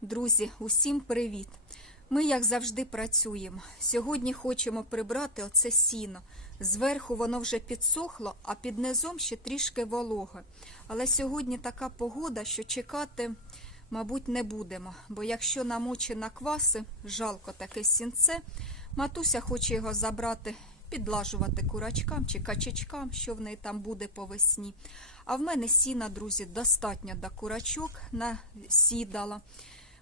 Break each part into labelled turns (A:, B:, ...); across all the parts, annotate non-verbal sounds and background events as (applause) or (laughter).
A: Друзі, усім привіт! Ми, як завжди, працюємо. Сьогодні хочемо прибрати оце сіно. Зверху воно вже підсохло, а під низом ще трішки вологе. Але сьогодні така погода, що чекати, мабуть, не будемо. Бо якщо намочена кваси, жалко таке сінце, матуся хоче його забрати, підлажувати курачкам чи качечкам, що в неї там буде по весні. А в мене сіна, друзі, достатньо до курачок насідала.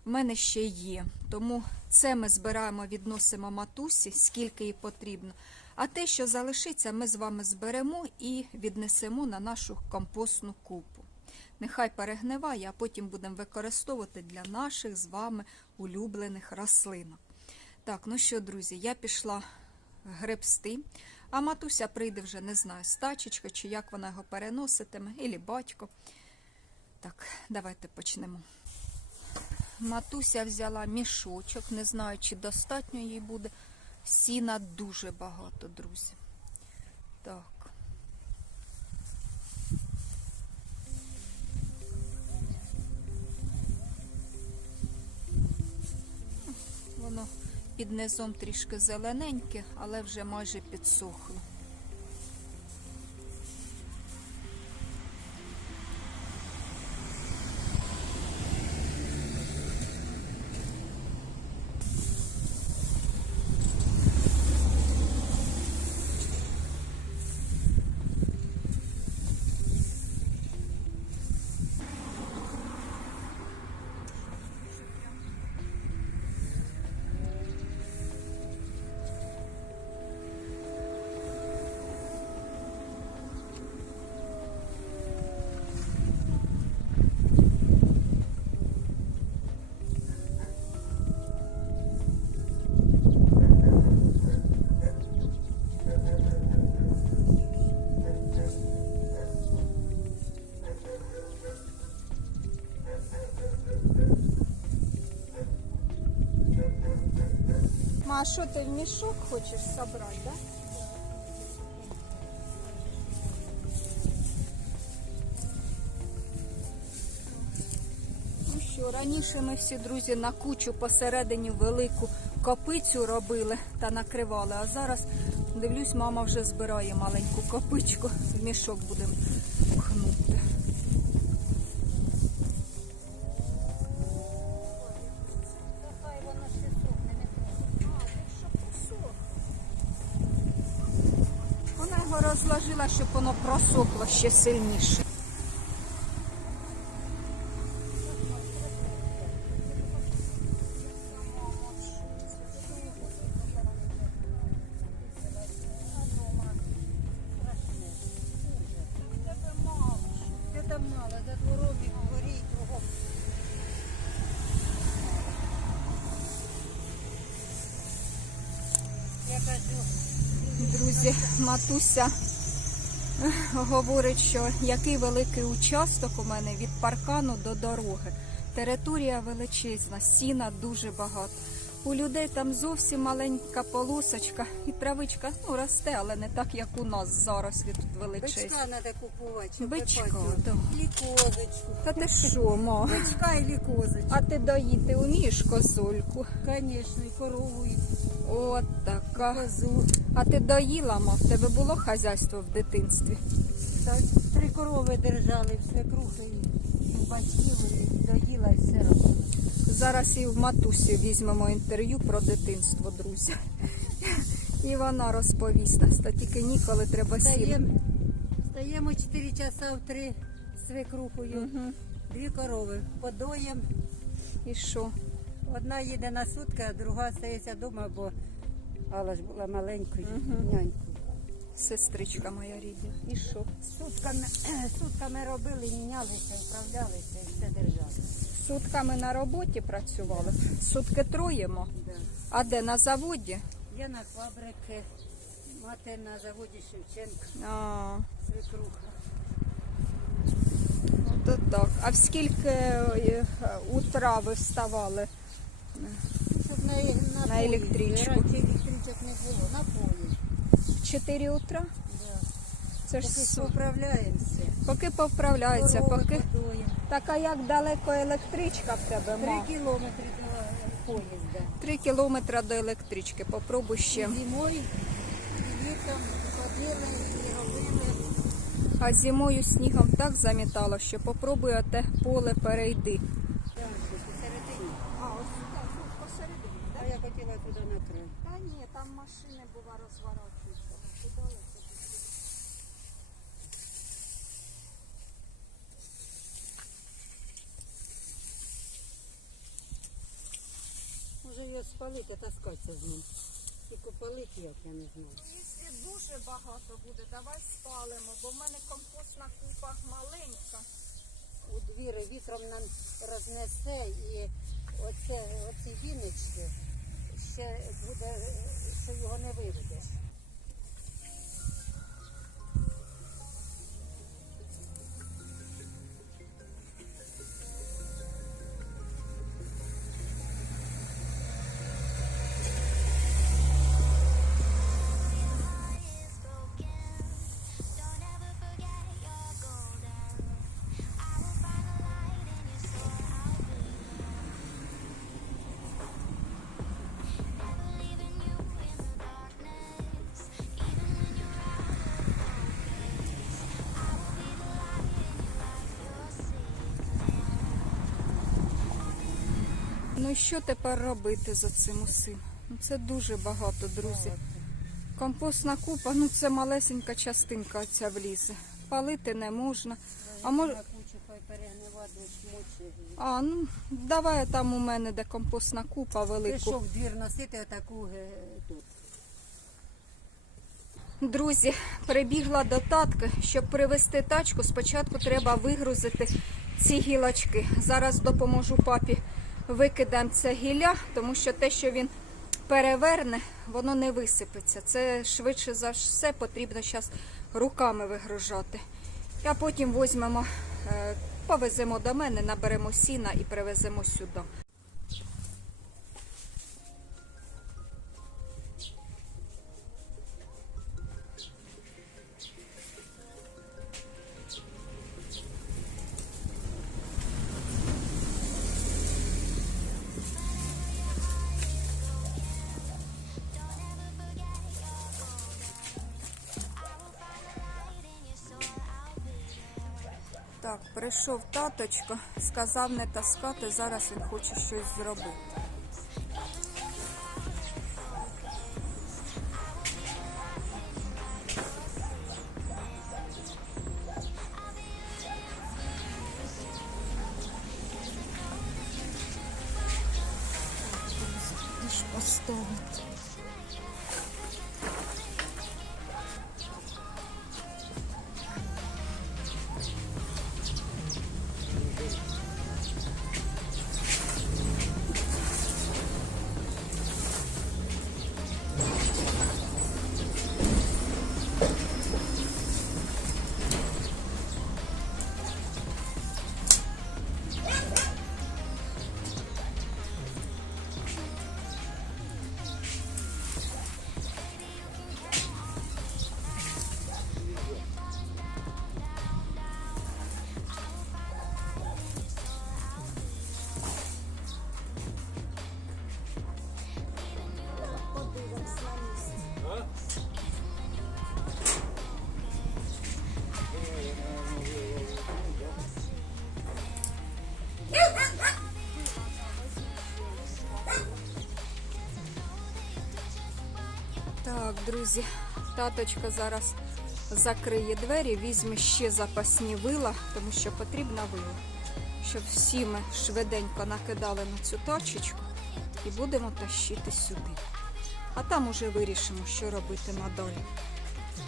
A: В мене ще є. Тому це ми збираємо, відносимо матусі, скільки їй потрібно. А те, що залишиться, ми з вами зберемо і віднесемо на нашу компостну купу. Нехай перегниває, а потім будемо використовувати для наших з вами улюблених рослинок. Так, ну що, друзі, я пішла гребсти, а матуся прийде вже, не знаю, з тачечкою, чи як вона його переноситиме, і батько. Так, давайте почнемо. Матуся взяла мішочок, не знаю, чи достатньо їй буде. Сіна дуже багато, друзі. Так. Воно під низом трішки зелененьке, але вже майже підсохло. А що ти в мішок хочеш собрати, да? Ну що, раніше ми всі друзі на кучу посередині велику копицю робили та накривали, а зараз дивлюсь, мама вже збирає маленьку копичку, в мішок будемо
B: кругом. Я кажу,
A: Друзі, матуся говорить, що який великий участок у мене від паркану до дороги. Територія величезна, сіна дуже багато. У людей там зовсім маленька полосочка і травичка ну, росте, але не так, як у нас зараз від величезні.
B: бичка треба купувати, щоб
A: Бичка, да.
B: Лікозочку.
A: Та ти що, ма?
B: Бичка і лікозочку.
A: А ти доїти вмієш козульку?
B: Звісно, і корову, і
A: От така. А ти доїла, ма? В тебе було хазяйство в дитинстві?
B: Так, три корови держали, все крухи, у батьків, і доїла, і все робила.
A: Зараз і в матусі візьмемо інтерв'ю про дитинство, друзі. І вона розповість нас, та тільки ніколи треба сіли.
B: Встаємо, встаємо 4 часа в 3 з свекрухою,
A: Угу.
B: дві корови, подоєм.
A: І що?
B: Одна їде на сутки, а друга стається вдома, бо Алла ж була маленькою
A: Мгм.
B: нянькою.
A: Сестричка моя рідна. І що?
B: Сутками, (clears throat) сутками робили, мінялися, вправлялися і все держали.
A: Сутками на роботі працювали. Сутки троємо.
B: Да.
A: А де на заводі?
B: Я на фабрики, мати на заводі Шевченка,
A: А,
B: свекруха.
A: от так. А в скільки е, утра ви вставали?
B: Щоб на, на,
A: На електричку.
B: Електричок не було, на поїзд.
A: В 4 утра?
B: Да.
A: Це ж
B: Поки поправляємося.
A: поки повправляються,
B: Корови
A: поки.
B: годуємо.
A: Так, а як далеко електричка в тебе,
B: Три
A: ма?
B: кілометри до поїзда.
A: Три кілометри до електрички. Попробуй ще.
B: Зимою, літом ходили і робили.
A: А зимою снігом так замітало, що попробуй оте поле перейди.
B: Так, посередині.
A: А, ось так, посередині.
B: А туди на край.
A: Та ні, там машини бува розворачуються.
B: Може його спалити, таскатися з ним. Тільки палити, як я не знаю.
A: Якщо дуже багато буде, давай спалимо, бо в мене компостна купа маленька.
B: У двіри вітром нам рознесе і оце, оці віночки ще буде, що його не виведеш.
A: Ну і що тепер робити за цим усім? Ну, це дуже багато, друзі. Компостна купа, ну це малесенька частинка ця влізе. Палити не можна. А мож...
B: На кучу хай перегнива дощ мочі.
A: А, ну давай там у мене де компостна купа велику.
B: Прийшов в двір носити отаку е, тут.
A: Друзі, прибігла до татки, щоб привезти тачку. Спочатку треба вигрузити ці гілочки. Зараз допоможу папі викидаємо це гілля, тому що те, що він переверне, воно не висипеться. Це швидше за все потрібно зараз руками вигружати. А потім візьмемо, е, повеземо до мене, наберемо сіна і привеземо сюди. Прийшов таточко, сказав не таскати, зараз він хоче щось зробити. Друзі, таточка зараз закриє двері, візьме ще запасні вила, тому що потрібна вила, щоб всі ми швиденько накидали на цю точечку і будемо тащити сюди. А там уже вирішимо, що робити надалі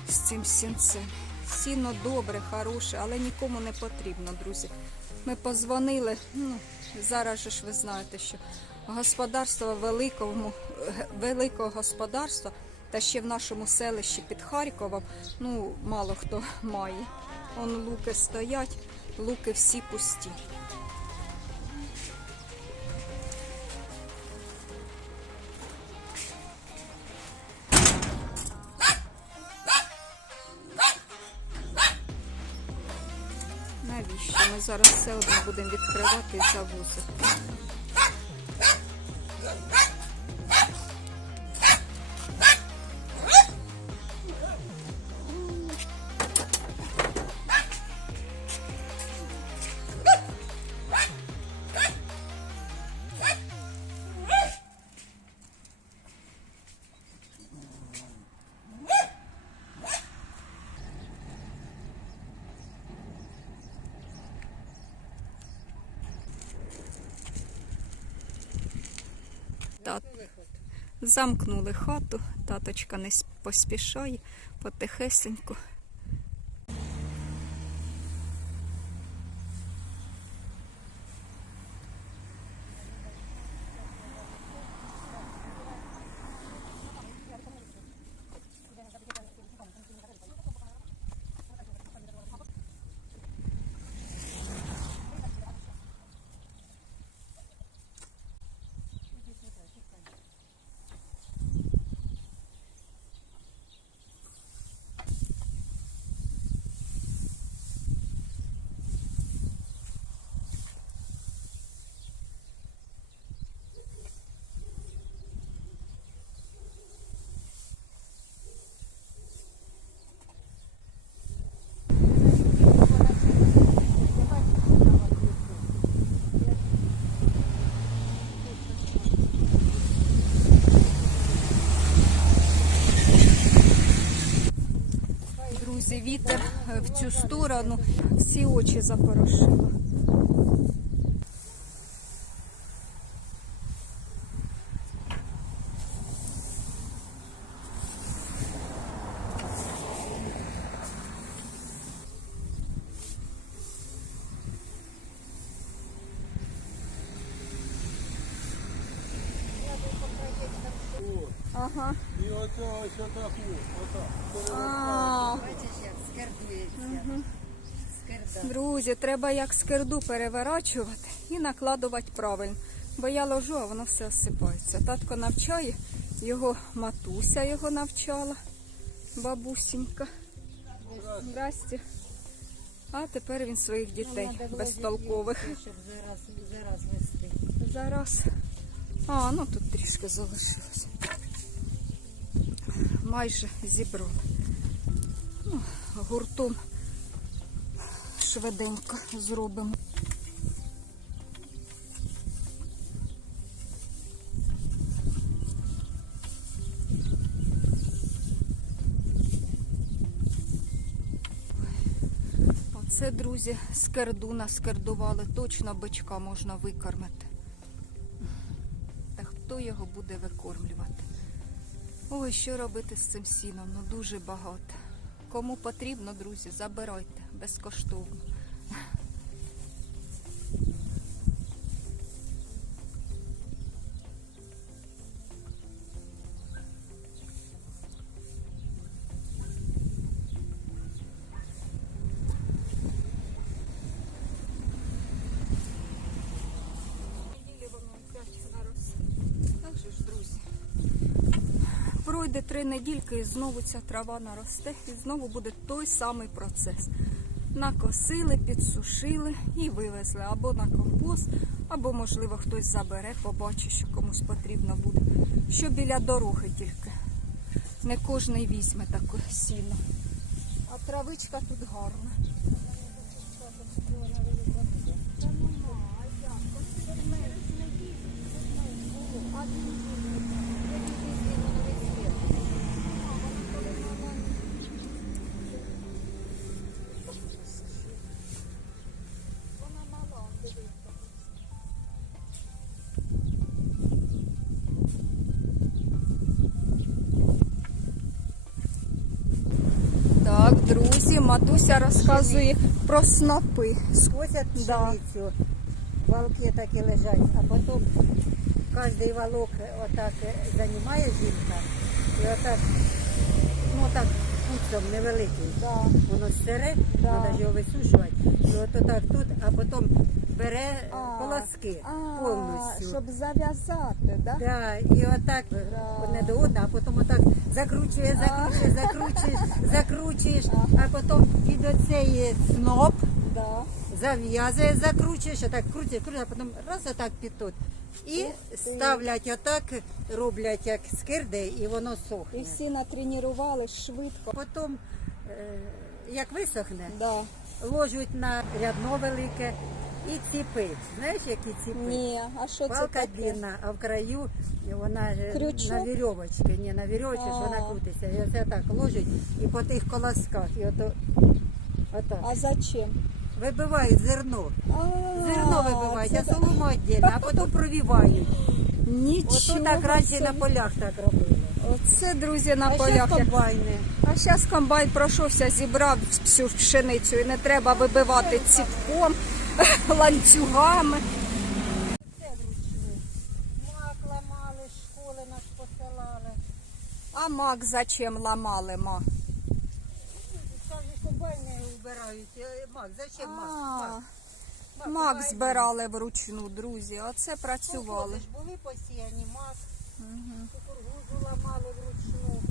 A: з цим сінцем. Сіно добре, хороше, але нікому не потрібно, друзі. Ми позвонили. Ну, зараз ж ви знаєте, що господарство великому, великого господарства, та ще в нашому селищі під Харковом, ну мало хто (laughs) має. Он луки стоять, луки всі пусті. Навіщо? Ми зараз все одно будемо відкривати і завозити. Замкнули хату, таточка не поспішає, потихесеньку. Друзі, вітер е, в цю сторону, всі очі запорошило. Ага.
C: І оце ось отаку, отак.
B: Бачиш, як скердується. Скерда.
A: Друзі, треба як скирду переворачувати і накладувати правильно. Бо я ложу, а воно все осипається. Татко навчає, його матуся його навчала, бабусінька. Здрасте. А тепер він своїх дітей
B: Надо було
A: безтолкових.
B: Щоб зараз, зараз вести.
A: Зараз. А, ну тут трішки залишилось. Майже зібрали. Ну, гуртом швиденько зробимо. Оце, друзі, скерду наскердували. Точно бичка можна викормити. Та хто його буде викормлювати? Ой, що робити з цим сіном? Ну дуже багато. Кому потрібно, друзі, забирайте безкоштовно. Три недільки і знову ця трава наросте, і знову буде той самий процес. Накосили, підсушили і вивезли або на компост, або, можливо, хтось забере, побачить, що комусь потрібно буде. Що біля дороги тільки. Не кожний візьме таке сіно. А травичка тут гарна. Так, друзі, матуся розказує про снопи.
B: Скосять
A: Да.
B: пшеницю, валки такі лежать, а потім кожен валок отак займає жінка і отак, ну так, куцом невеликий.
A: Да.
B: Воно сире,
A: Да.
B: треба ж його висушувати. І от отак тут, а потім бере
A: А,
B: полоски
A: а,
B: повністю.
A: Щоб зав'язати, да?
B: Да, і отак одне до одного, а потім отак закручує, закручує, закручуєш, (laughs) закручуєш, а потім під оцей сноп
A: Да.
B: зав'язує, закручуєш, отак крутиш, крутиш, а потім раз отак під тут. І ставлять отак, роблять як скирди, і воно сохне.
A: І всі натренували швидко.
B: Потім, е, як висохне,
A: Да.
B: ложуть на рядно велике і ціпи. Знаєш, які ціпи?
A: Ні, а що це
B: Палка
A: таке?
B: длинна, а в краю вона ж
A: Крючок?
B: на вірьовочці, ні, на вірьовочці ж вона
A: А.
B: крутиться. І оце так ложать і по тих колосках. І ото, отак.
A: А зачем?
B: Вибивають зерно. Зерно вибивають, а солому віддільно, а потім провівають.
A: Нічого
B: Ото так раніше на полях так робили.
A: Оце, друзі, на
B: а
A: полях. як-
B: комбайни.
A: А зараз комбайн пройшовся, зібрав всю пшеницю і не треба вибивати ціпком, (laughs) ланцюгами.
B: Все вручну. Мак ламали, школи нас посилали.
A: А мак зачем ламали, ма?
B: Вбирають. Е, Мак, зачем мак?
A: Макс
B: Мак,
A: Мак
B: буває.
A: збирали вручну, друзі. Оце працювали.
B: Були посіяні мак, кукурузу ламали вручну.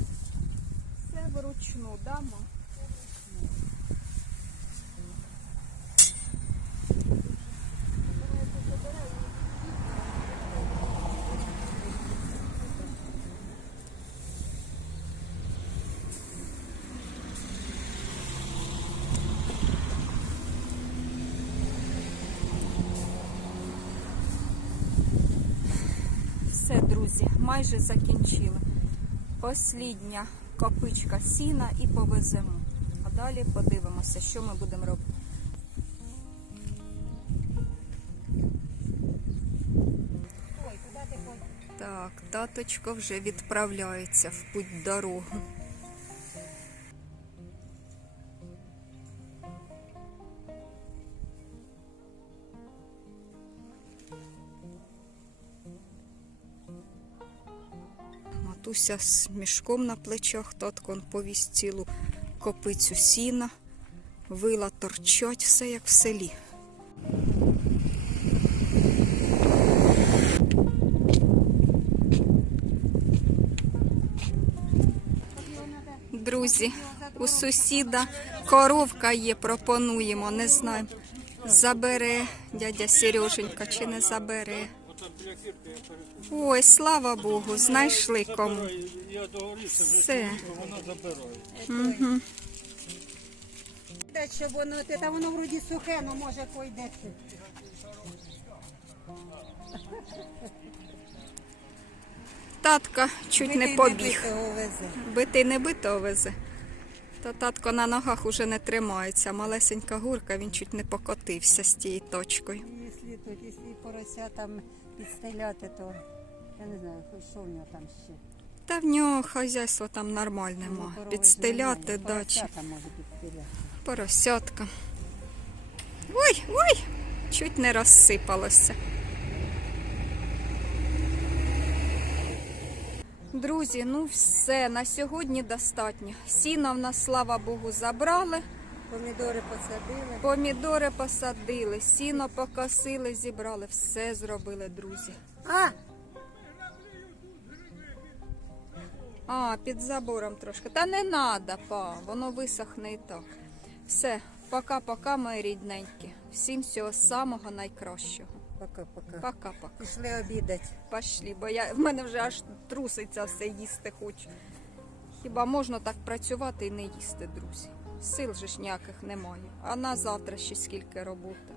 A: Все вручну, да, ма? Все, друзі, майже закінчили. Послідня копичка сіна і повеземо. А далі подивимося, що ми будемо робити. Так, таточко вже відправляється в путь дорогу. Матуся з мішком на плечах, татко он повіз цілу копицю сіна, вила торчать, все як в селі. Друзі, у сусіда коровка є, пропонуємо, не знаю. Забере дядя Сереженька чи не забере. Ой, слава Богу, знайшли кому.
C: Я договорився вже,
A: Все.
C: що вона забирає.
A: Угу.
B: Дать, щоб воно, те, та воно вроді сухе, ну може пойде.
A: Татка чуть не побіг. Битий не битого везе. Та татко на ногах уже не тримається. Малесенька гурка, він чуть не покотився з тією точкою.
B: Якщо тут, якщо порося там підстеляти, то я не знаю, що в нього там ще.
A: Та в нього хазяйство там нормальне
B: Ну,
A: ма. Підстеляти дачі. Поросятка. Ой, ой, чуть не розсипалося. Друзі, ну все, на сьогодні достатньо. Сіна в нас, слава Богу, забрали,
B: Помідори посадили.
A: помідори посадили, сіно покосили, зібрали, все зробили, друзі.
B: А,
A: А, під забором трошки. Та не надо, па, воно висохне і так. Все, пока-пока, мої рідненькі. Всім всього самого найкращого.
B: пока-пока.
A: Пока-пока.
B: Пішли обідати.
A: Пошли, бо я, в мене вже аж труситься все їсти хочу. Хіба можна так працювати і не їсти, друзі? Сил же ж ніяких немає. А на завтра ще скільки роботи.